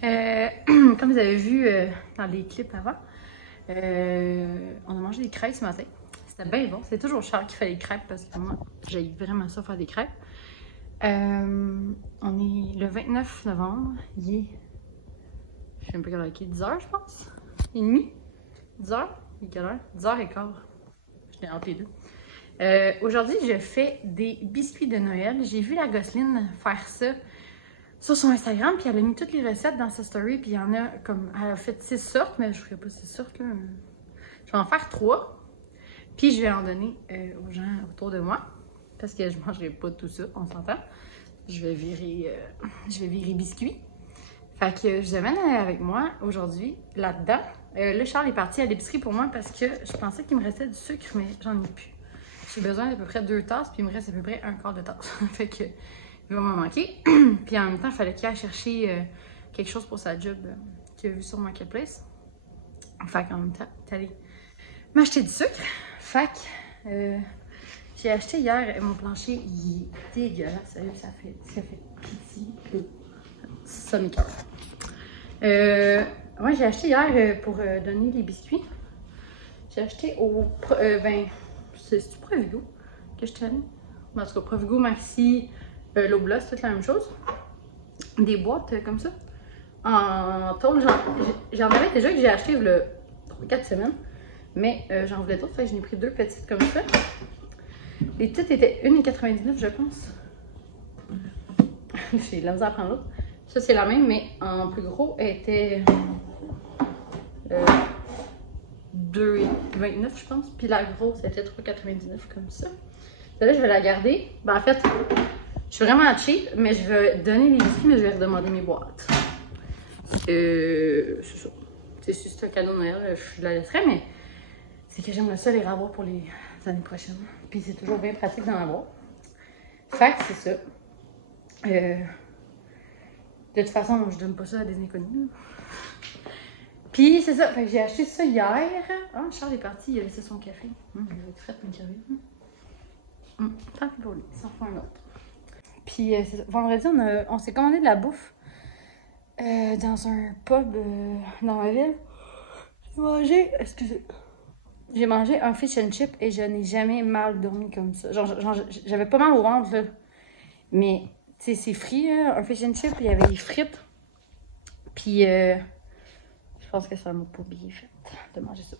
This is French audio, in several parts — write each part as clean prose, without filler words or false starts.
Comme vous avez vu dans les clips avant, on a mangé des crêpes ce matin. C'était bien bon. C'est toujours Charles qui fait les crêpes parce que moi, j'ai vraiment ça faire des crêpes. On est le 29 novembre. Il est, je sais un peu quelle heure il est, 10h je pense. Et demi? 10h? Il est quelle heure? 10h15. J'étais entre les deux. Aujourd'hui, je fais des biscuits de Noël. J'ai vu la Gosseline faire ça sur son Instagram, puis elle a mis toutes les recettes dans sa story, puis il y en a comme, elle a fait 6 sortes, mais je ne ferai pas 6 sortes, là. Je vais en faire 3, puis je vais en donner aux gens autour de moi, parce que je ne mangerai pas tout ça, on s'entend. Je vais virer biscuits. Fait que je vous amène avec moi aujourd'hui là-dedans. Là, Charles est parti à l'épicerie pour moi parce que je pensais qu'il me restait du sucre, mais j'en ai plus. J'ai besoin d'à peu près 2 tasses, puis il me reste à peu près un quart de tasse. Fait que il va m'en manquer. Puis en même temps, il fallait qu'il aille chercher quelque chose pour sa job qu'il a vu sur Marketplace. Fait qu'en même temps, il est allé m'acheter du sucre. Fait que j'ai acheté hier mon plancher, il est dégueulasse. Sérieux, ça fait pitié. Ça m'écoeure. Moi, j'ai acheté hier pour donner les biscuits. J'ai acheté au. C'est-tu Provigo que je t'ai allée? En tout cas, Provigo, Maxi, Loblaw, c'est toute la même chose. Des boîtes comme ça. En tôle, j'en avais déjà que j'ai acheté il y a 3-4 semaines. Mais j'en voulais d'autres, fait que j'en ai pris 2 petites comme ça. Les petites étaient 1,99 je pense. J'ai de la misère à prendre l'autre. Ça, c'est la même, mais en plus gros, elle était 2,29 je pense. Puis la grosse était 3,99 comme ça. Celle-là, je vais la garder. Ben, en fait, je suis vraiment cheap, mais je vais donner les biscuits, mais je vais redemander mes boîtes. C'est ça. Si c'est un cadeau de Noël, je la laisserai, mais c'est que j'aimerais ça les revoir pour les années prochaines. Puis c'est toujours bien pratique d'en avoir. Fait que c'est ça. De toute façon, moi, je donne pas ça à des inconnus. Puis c'est ça. Fait que j'ai acheté ça hier. Ah, Charles est parti, il a laissé son café. Il va être frais pour me crever. Tant pis pour lui, ça en fait un autre. Puis vendredi, on s'est commandé de la bouffe dans un pub dans ma ville. J'ai mangé un fish and chip et je n'ai jamais mal dormi comme ça. J'avais pas mal au ventre, là. Mais, tu sais, c'est frit, là, un fish and chip, il y avait des frites. Puis, je pense que ça m'a pas bien fait de manger ça.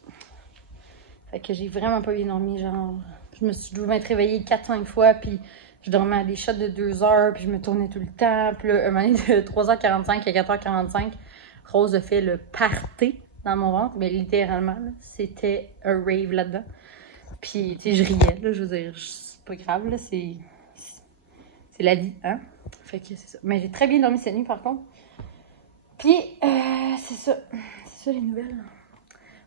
Fait que j'ai vraiment pas bien dormi, genre, je devais m'être réveillée 4-5 fois, puis je dormais à des shots de 2 heures, puis je me tournais tout le temps. Puis là, un moment donné, de 3h45 à 4h45, Rose a fait le party dans mon ventre, mais littéralement, là, c'était un rave là-dedans. Puis, tu sais, je riais, là, je veux dire, c'est pas grave, là, c'est la vie, hein? Fait que c'est ça. Mais j'ai très bien dormi cette nuit, par contre. Puis, c'est ça les nouvelles.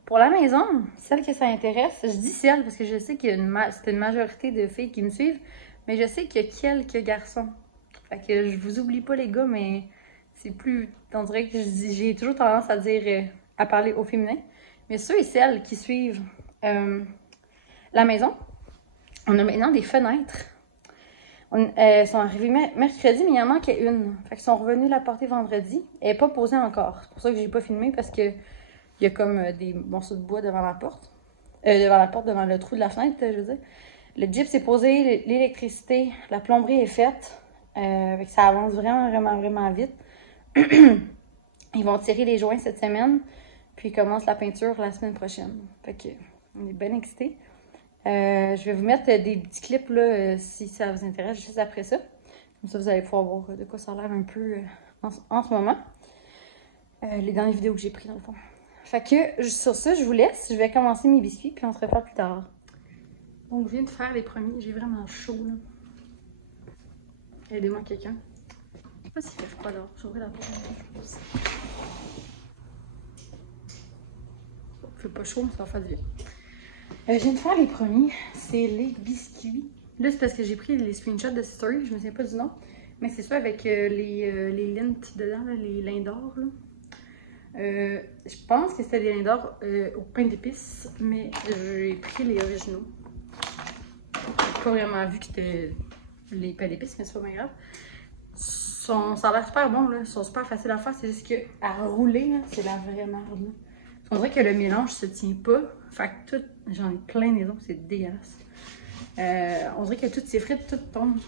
Pour la maison, celle que ça intéresse, je dis celle parce que je sais qu'il y a c'est une majorité de filles qui me suivent, mais je sais qu'il y a quelques garçons. Fait que je vous oublie pas les gars, mais c'est plus, on dirait que j'ai toujours tendance à dire, à parler au féminin. Mais ceux et celles qui suivent la maison, on a maintenant des fenêtres. Elles sont arrivées mercredi, mais il en manquait une. Fait qu'ils sont revenus la porter vendredi. Elle n'est pas posée encore. C'est pour ça que j'ai pas filmé parce que il y a comme des morceaux de bois devant la porte. Devant le trou de la fenêtre, je veux dire. Le gyps est posé, l'électricité, la plomberie est faite. Ça avance vraiment vite. Ils vont tirer les joints cette semaine, puis ils commencent la peinture la semaine prochaine. Fait que on est bien excités. Je vais vous mettre des petits clips là, si ça vous intéresse juste après ça. Comme ça, vous allez pouvoir voir de quoi ça a l'air un peu en ce moment. Les dernières vidéos que j'ai prises dans le fond. Fait que sur ça, je vous laisse. Je vais commencer mes biscuits, puis on se reparle plus tard. Donc, je viens de faire les premiers. J'ai vraiment chaud, là. Aidez-moi quelqu'un. Je sais pas s'il fait froid, là. J'ouvre la porte. Il fait pas chaud, mais ça va faire du bien. Je viens de faire les premiers. C'est les biscuits. Là, c'est parce que j'ai pris les screenshots de cette story. Je me souviens pas du nom. Mais c'est ça avec les lint dedans, là, les lindors, là. Je pense que c'était des lindors au pain d'épices, mais j'ai pris les originaux. J'ai pas vraiment vu que c'était les pains d'épices, mais c'est pas bien grave. Ça a l'air super bon, là. Ils sont super faciles à faire. C'est juste qu'à rouler, c'est la vraie merde, là. On dirait que le mélange se tient pas. Fait que tout, j'en ai plein les autres, c'est dégueulasse. On dirait que toutes ces frites, toutes tombent.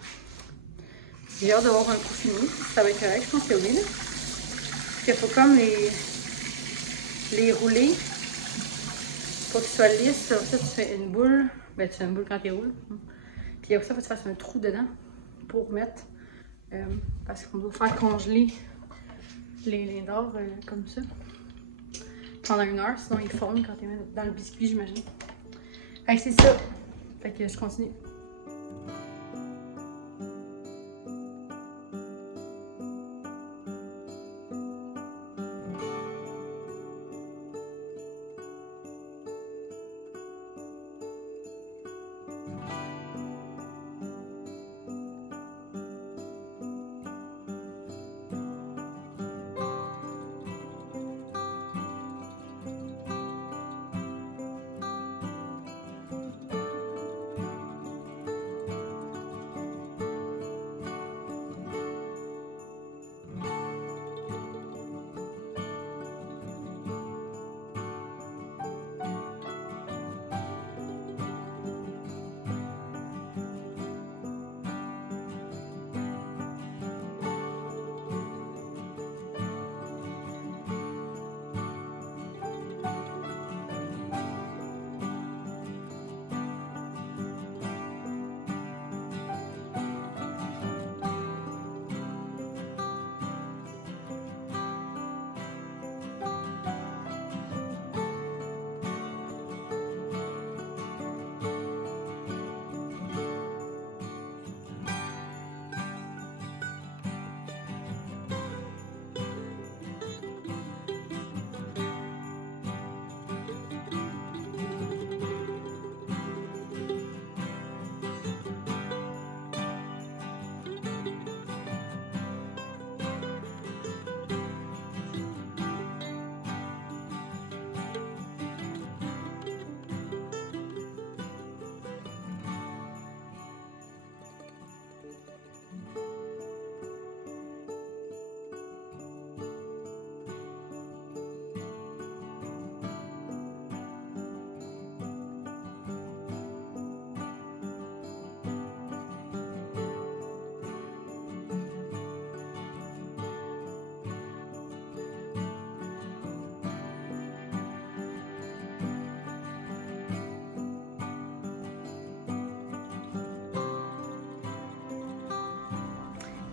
J'ai hâte d'avoir un coup fini. Ça va être correct, je pense que oui, là. Parce qu'il faut comme les rouler pour qu'ils soient lisses. Ensuite, tu fais une boule. Ben, tu fais une boule quand tu les roules. Puis après ça, il faut que tu fasses un trou dedans pour mettre. Parce qu'on doit faire congeler les lindors comme ça pendant 1 heure, sinon ils fondent quand tu les mets dans le biscuit, j'imagine. Fait que c'est ça. Fait que je continue.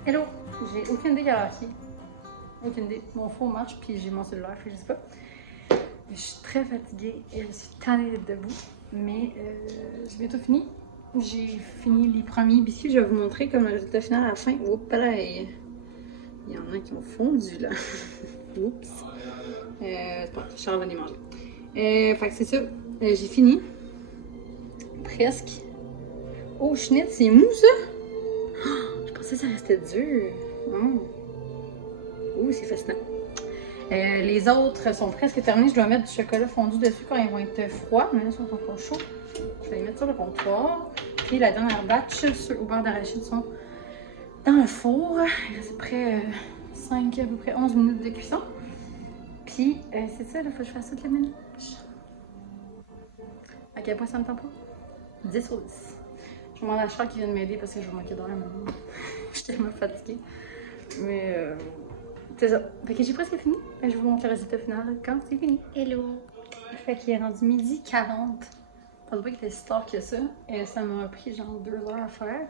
Hello! J'ai aucune idée à qui. Aucune idée. Mon four marche, puis j'ai mon cellulaire, puis je sais pas. Je suis très fatiguée et je suis tannée d'être debout. Mais j'ai bientôt fini. J'ai fini les premiers biscuits. Je vais vous montrer comme le résultat final à la fin. Oups là, il y en a qui ont fondu là. Oups. C'est pas grave, je suis revenue manger. Fait que c'est ça. J'ai fini. Presque. Oh, schnitt, c'est mou ça? Je pensais que ça restait dur. Oh, c'est fascinant. Les autres sont presque terminés. Je dois mettre du chocolat fondu dessus quand ils vont être froids. Mais là, ils sont encore chauds. Je vais les mettre sur le comptoir. Puis la dernière batch au beurre d'arachide sont dans le four. Il reste près 5, à peu près 11 minutes de cuisson. Puis c'est ça, il faut que je fasse toute la ménage. À quel point ça me tente pas? 10 sur 10. Je demande à Charles qui vient de m'aider parce que je vais manquer d'heure maintenant. Je suis tellement fatiguée. Mais c'est ça. Fait que j'ai presque fini. Je vous montre le résultat final quand c'est fini. Hello! Fait qu'il est rendu 12h40. Je pense pas qu'il était si tard que ça. Ça m'a pris genre 2 heures à faire.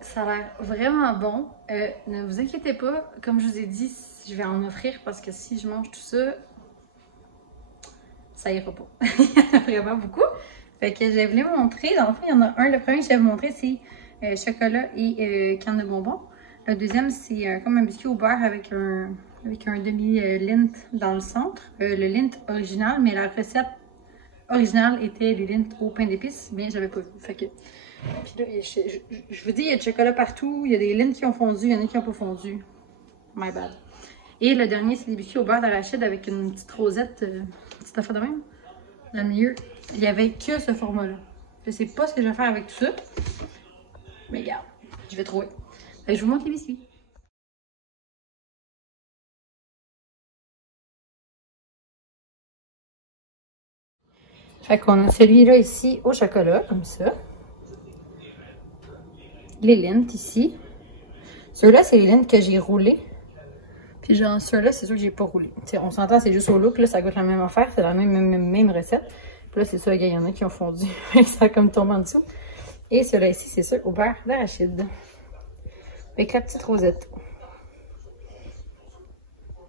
Ça a l'air vraiment bon. Ne vous inquiétez pas. Comme je vous ai dit, je vais en offrir parce que si je mange tout ça, ça ira pas. Il y en a vraiment beaucoup. Fait que je voulais vous montrer. Dans le fond, il y en a un. Le premier que je vais vous montrer, c'est chocolat et canne de bonbons. Le deuxième, c'est comme un biscuit au beurre avec un demi-lint dans le centre. Le lint original, mais la recette originale était des lints au pain d'épices, mais j'avais pas vu. Fait que... Puis là, je vous dis, il y a du chocolat partout. Il y a des lints qui ont fondu, il y en a qui n'ont pas fondu. My bad. Et le dernier, c'est des biscuits au beurre d'arachide avec une petite rosette, une petite affaire de même. Dans le milieu, il n'y avait que ce format-là. Je sais pas ce que je vais faire avec tout ça. Mais regarde, je vais trouver. Fait que je vous montre les biscuits. Fait qu'on a celui-là ici au chocolat, comme ça. Les lentes ici. Ceux-là, c'est les lentes que j'ai roulées. Puis genre, ceux-là, c'est sûr que j'ai pas roulé. T'sais, on s'entend, c'est juste au look, là, ça goûte la même affaire, c'est la même recette. Puis là, c'est ça, il y en a qui ont fondu. Ça a comme tombé en dessous. Et ceux-là ici, c'est ça, au beurre d'arachide. Avec la petite rosette.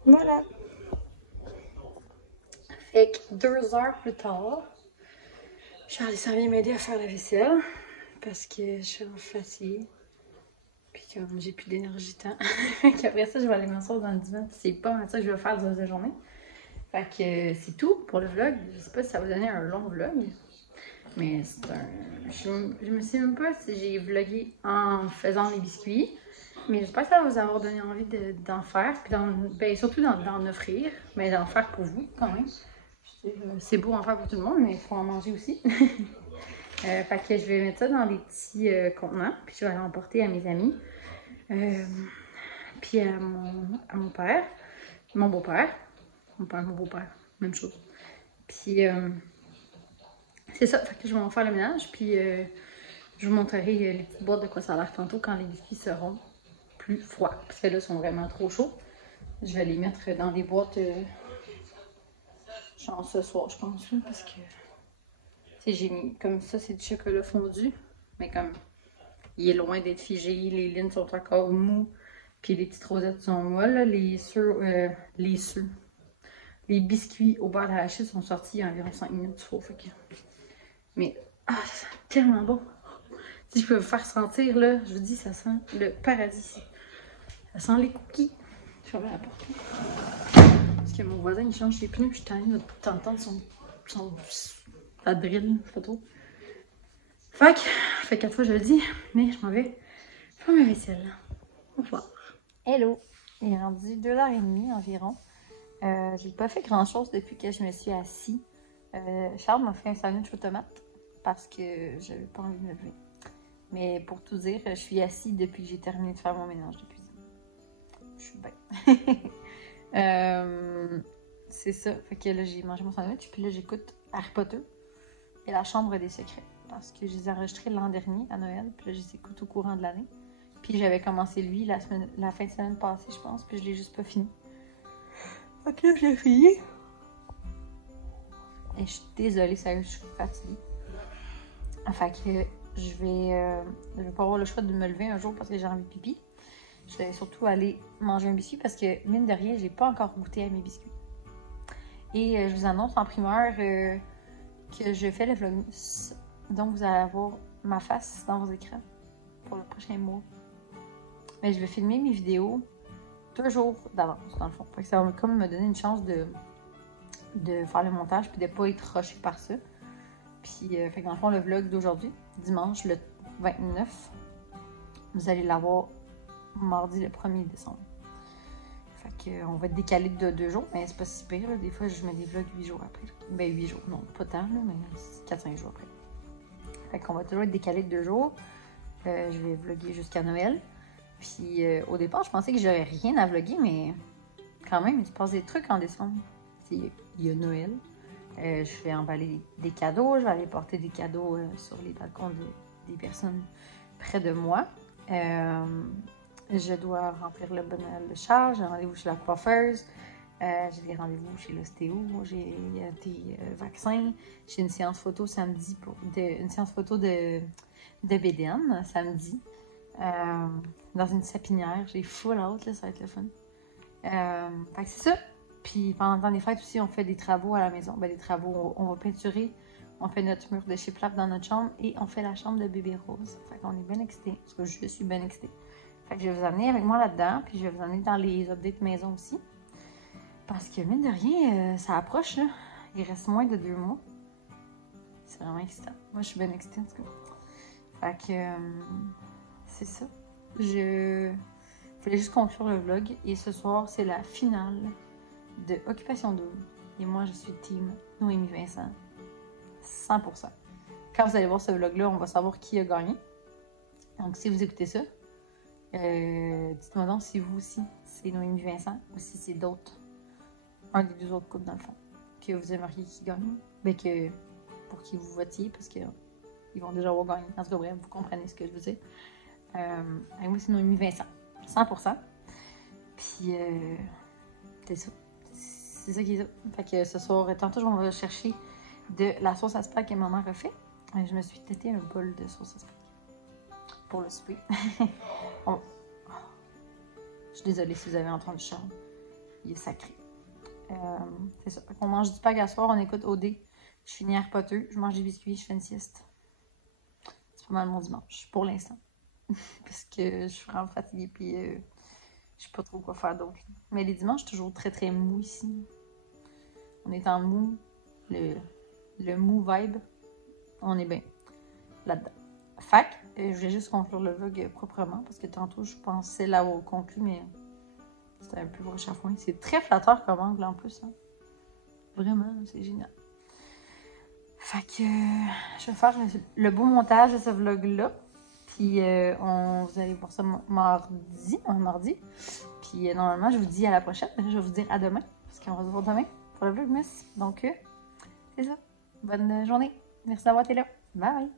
Voilà. Fait que 2 heures plus tard, Charlie s'en vient m'aider à faire la vaisselle. Parce que je suis fatiguée. Puis comme j'ai plus d'énergie tant. Après ça, je vais aller m'asseoir dans le divan. C'est pas mal ça que je vais faire durant la journée. Fait que c'est tout pour le vlog. Je sais pas si ça va donner un long vlog. Mais c'est un... Je me sais même pas si j'ai vlogué en faisant les biscuits. Mais j'espère que ça va vous avoir donné envie d'en faire. Puis ben, surtout d'en offrir. Mais d'en faire pour vous quand même. C'est beau en faire pour tout le monde, mais il faut en manger aussi. Fait que je vais mettre ça dans des petits contenants. Puis je vais l'emporter à mes amis. Puis à mon père. Mon beau-père. Mon père, mon beau-père. Même chose. Puis c'est ça. Fait que je vais en faire le ménage. Puis je vous montrerai les petites boîtes de quoi ça a l'air tantôt quand les biscuits seront plus froids. Parce que là, ils sont vraiment trop chauds. Je vais les mettre dans des boîtes genre ce soir, je pense. Là, parce que j'ai mis comme ça, c'est du chocolat fondu. Mais comme il est loin d'être figé, les lignes sont encore mous. Puis les petites rosettes sont molles. Les biscuits au beurre d'arachide sont sortis il y a environ 5 minutes du four. Fait que... Mais ça sent tellement bon. Si je peux vous faire sentir, là, je vous dis, ça sent le paradis. Ça sent les cookies. Je ferme la porte. Parce que mon voisin, il change ses pneus. Je suis tannée d'entendre la drill, je sais pas trop. Fait 4 fois je le dis, mais je m'en vais faire ma vaisselle. Au revoir. Hello! Il est rendu 2h30 environ. J'ai pas fait grand chose depuis que je me suis assise. Charles m'a fait un sandwich aux tomates parce que j'avais pas envie de me lever. Mais pour tout dire, je suis assise depuis que j'ai terminé de faire mon ménage de cuisine. Je suis bien. C'est ça. Fait que là, j'ai mangé mon sandwich. Puis là, j'écoute Harry Potter et la Chambre des secrets. Parce que je les ai enregistrés l'an dernier à Noël. Puis là, je les écoute au courant de l'année. Puis j'avais commencé lui la fin de semaine passée, je pense. Puis je l'ai juste pas fini. Ok, j'ai fini. Et je suis désolée, sérieux, je suis fatiguée. Fait que je vais pas avoir le choix de me lever un jour parce que j'ai envie de pipi. Je vais surtout aller manger un biscuit parce que, mine de rien, j'ai pas encore goûté à mes biscuits. Et je vous annonce en primeur que je fais le vlogmas. Donc, vous allez avoir ma face dans vos écrans pour le prochain mois. Mais je vais filmer mes vidéos 2 jours d'avance, dans le fond. Fait que ça va comme me donner une chance de faire le montage puis de pas être rushé par ça. Puis, fait que dans le fond, le vlog d'aujourd'hui, dimanche le 29, vous allez l'avoir mardi le 1er décembre. Fait que on va être décalé de 2 jours, mais c'est pas si pire. Là. Des fois, je mets des vlogs 8 jours après. Ben 8 jours, non, pas tant, là, mais 4-5 jours après. Fait qu'on va toujours être décalé de 2 jours. Je vais vlogger jusqu'à Noël. Puis au départ, je pensais que j'aurais rien à vlogger, mais quand même, il se passe des trucs en décembre. Il y a Noël. Je vais emballer des cadeaux. Je vais aller porter des cadeaux sur les balcons des personnes près de moi. Je dois remplir le bonheur de charge. J'ai rendez-vous chez la coiffeuse. J'ai des rendez-vous chez l'ostéo. J'ai des vaccins. J'ai une séance photo samedi une séance photo de BDN samedi. Dans une sapinière. J'ai full out, là, ça va être le fun. Fait que c'est ça. Puis pendant les fêtes aussi, on fait des travaux à la maison. Ben, des travaux, on va peinturer. On fait notre mur de shiplap dans notre chambre et on fait la chambre de bébé Rose. Fait qu'on est bien excités. Parce que je suis bien excitée. Fait que je vais vous amener avec moi là-dedans. Puis je vais vous amener dans les updates maison aussi. Parce que mine de rien, ça approche, là. Il reste moins de 2 mois. C'est vraiment excitant. Moi, je suis bien excitée en tout cas. Fait que c'est ça. Je voulais juste conclure le vlog. Et ce soir, c'est la finale de Occupation Double. Et moi, je suis team Noémie Vincent. 100%. Quand vous allez voir ce vlog-là, on va savoir qui a gagné. Donc, si vous écoutez ça, dites-moi donc si vous aussi, c'est Noémie Vincent ou si c'est d'autres. Un des 2 autres couples, dans le fond, que vous aimeriez qui gagne. Mais que pour qui vous votiez parce qu'ils vont déjà avoir gagné. En tout cas, bref, vous comprenez ce que je veux dire. Moi, c'est Noémie Vincent. 100%. Puis, c'est ça. C'est ça qui est ça. Fait que ce soir, tantôt, je vais chercher de la sauce à spag que maman a fait. Je me suis tété un bol de sauce à spag pour le souper. Je suis désolée si vous avez entendu le chant. Il est sacré. C'est ça. On mange du spag à soir, on écoute OD. Je finis Harry Potter, je mange des biscuits, je fais une sieste. C'est pas mal mon dimanche, pour l'instant. Parce que je suis vraiment fatiguée, puis je sais pas trop quoi faire d'autre. Mais les dimanches, je suis toujours très très mou ici. On est en mou, le mou vibe. On est bien là-dedans. Fac, je voulais juste conclure le vlog proprement, parce que tantôt, je pensais l'avoir conclu, mais c'était un peu broche-à-foin. C'est très flatteur comme angle en plus. Hein. Vraiment, c'est génial. Fait que je vais faire le beau montage de ce vlog-là. Puis vous allez voir ça mardi. Puis normalement, je vous dis à la prochaine. Je vais vous dire à demain. Parce qu'on va se voir demain pour le vlogmas. Donc, c'est ça. Bonne journée. Merci d'avoir été là. Bye!